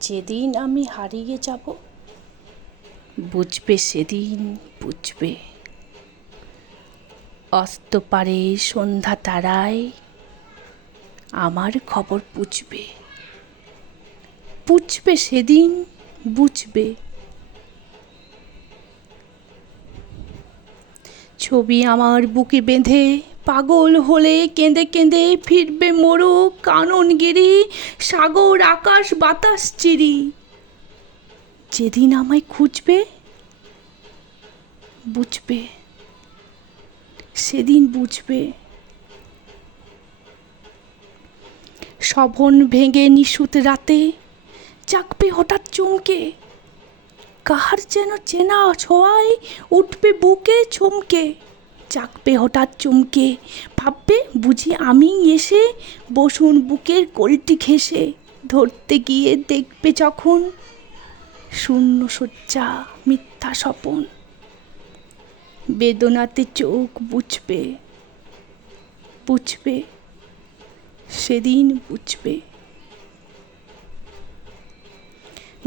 যেদিন আমি হারিয়ে যাব, বুঝবে সেদিন বুঝবে। অস্ত পারে সন্ধ্যা তারায়, আমার খবর পুছবে। পুছবে সেদিন বুঝবে। ছবি আমার বুকে বেঁধে পাগল হলে কেঁদে কেঁদে ফিরবে মোরো কাননগিরি, সাগর, আকাশ, বাতাস, চিরি। যেদিন আমায় খুঁজবে, বুঝবে। সেদিন বুঝবে। শবন ভেঙে নিশুত রাতে চাকবে হঠাৎ চমকে। কাহার যেন চেনা ছোঁয়ায় উঠবে বুকে চমকে চাকবে হঠাৎ চমকে। ভাববে বুঝি আমি এসে বসুন বুকের কোলটি ঘেসে ধরতে গিয়ে দেখবে যখন শূন্য শয্যা, মিথ্যা স্বপন। বেদনাতে চোখ বুঝবে বুঝবে, সেদিন বুঝবে।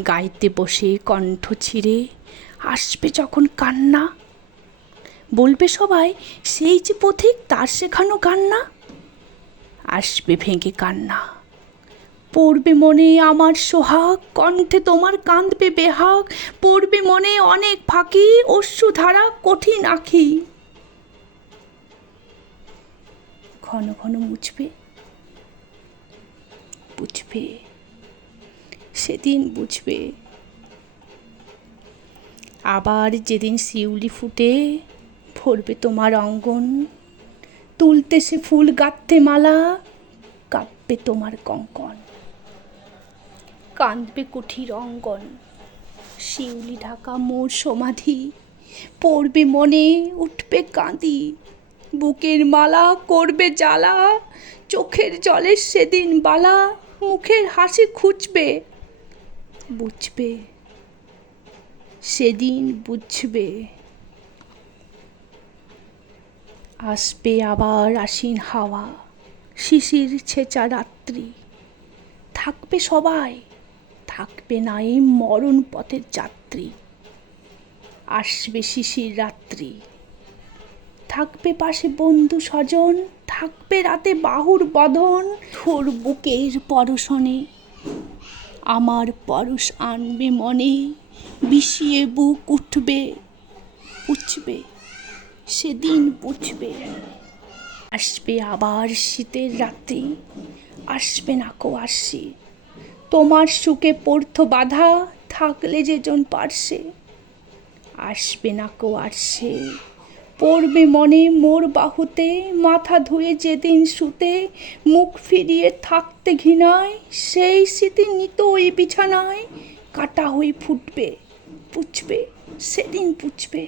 গাইতে বসে কণ্ঠ ছিঁড়ে, আসবে যখন কান্না বলবে সবাই, সেই যে পথিক, তার শেখানো কান্না। আসবে ভেঙে কান্না। পড়বে মনে আমার সোহাগ, কণ্ঠে তোমার কাঁদবে বেহাগ। পড়বে মনে অনেক ফাঁকি, অশ্রুধারা কঠিন আখি। ঘন ঘন মুছবে, বুঝবে, সেদিন বুঝবে। আবার যেদিন শিউলি ফুটে ভরবে তোমার অঙ্গন। তুলতে সে ফুল গাঁথতে মালা, কাঁপবে তোমার কঙ্কন। কাঁদবে কুঠির অঙ্গন, শিউলি ঢাকা মোর সমাধি। পড়বে মনে, উঠবে কাঁদি। বুকের মালা করবে জ্বালা, চোখের জলে সেদিন বালা, মুখের হাসি খুঁজবে, বুঝবে, সেদিন বুঝবে। আসবে আবার আশ্বিন হাওয়া। শিশির ছেঁচা রাত্রি। থাকবে সবাই, থাকবে না এই মরণ পথের যাত্রী। আসবে শিশির রাত্রি। থাকবে পাশে বন্ধু স্বজন, থাকবে রাতে বাহুর বদন। থোর বুকের পরশনে আমার পরশ আনবে মনে, বিষিয়ে বুক উঠবে উঠবে সেদিন বুঝবে। আসবে আবার শীতের রাত্রি, আসবে না কো আসি তোমার সুখে পড়তো বাধা, থাকলে যেজন পারছে আসবে না কো আসে পড়বে মনে মোর বাহুতে, মাথা ধুয়ে যেদিন শুতে, মুখ ফিরিয়ে থাকতে ঘৃণায়, সেই স্মৃতি নিত ওই বিছানায়, কাটা হয়ে ফুটবে পুছবে সেদিন পুছবে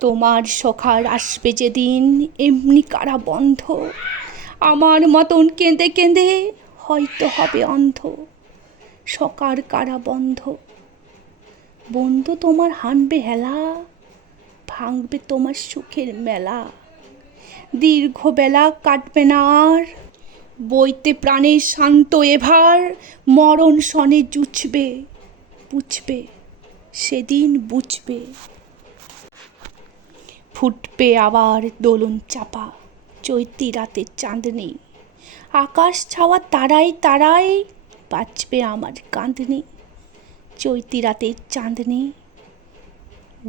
তোমার সখার আসবে যেদিন, এমনি কারা বন্ধ? আমার মতন কেঁদে কেঁদে হয়তো হবে অন্ধ। সকার কারা বন্ধ? বন্ধু তোমার হানবে হেলা, ভাঙবে তোমার সুখের মেলা। দীর্ঘ বেলা কাটবে না আর, বইতে প্রাণের শান্ত এভার, মরণ সনে জুছবে বুঝবে সেদিন বুঝবে। ফুটবে আবার দোলন চাপা, চৈতি রাতের চাঁদনি আকাশ ছাওয়া তারাই তারাই বাঁচবে আমার কাঁদনি। চৈতি রাতের চাঁদনি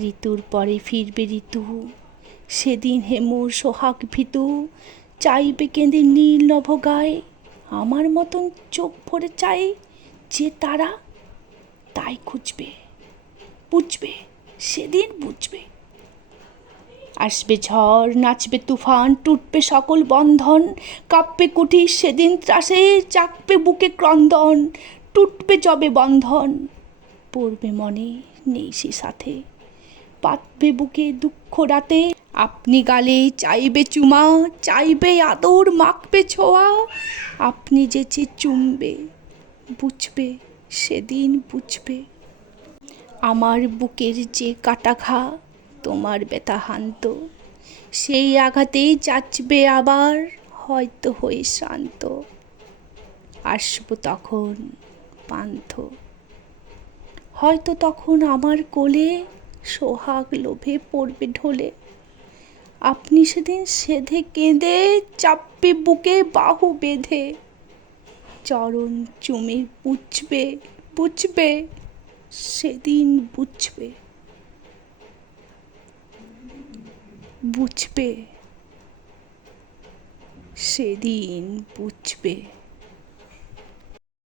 ঋতুর পরে ফিরবে ঋতু। সেদিন হেমুর সোহাগ ভীতু, চাইবে কেঁদে নীল নভ গায়ে আমার মতন চোখ ভরে চাই যে তারা, তাই খুঁজবে, বুঝবে, সেদিন বুঝবে। আসবে ঝড়, নাচবে তুফান, টুটবে সকল বন্ধন, কাঁপবে কুঠি, সেদিন ত্রাসে চাকবে বুকে ক্রন্দন, টুটবে জবে বন্ধন। পড়বে মনে নেই সে সাথে, পাতবে বুকে দুঃখ রাতে। আপনি গালে চাইবে চুমা, চাইবে আদর, মাখবে ছোঁয়া। আপনি যেচে চুমবে বুঝবে, সেদিন বুঝবে। আমার বুকের যে কাটা ঘা তোমার ব্যথা হান্ত সেই আঘাতেই যাচবে আবার, হয়তো হয়ে শান্ত। আসব তখন পান্থ। হয়তো তখন আমার কোলে সোহাগ লোভে পড়বে ঢোলে। আপনি সেদিন সেধে কেঁদে চাপবে বুকে বাহু বেঁধে। চরণ চুমে বুঝবে বুঝবে, সেদিন বুঝবে। বুঝবে সেদিন বুঝবে।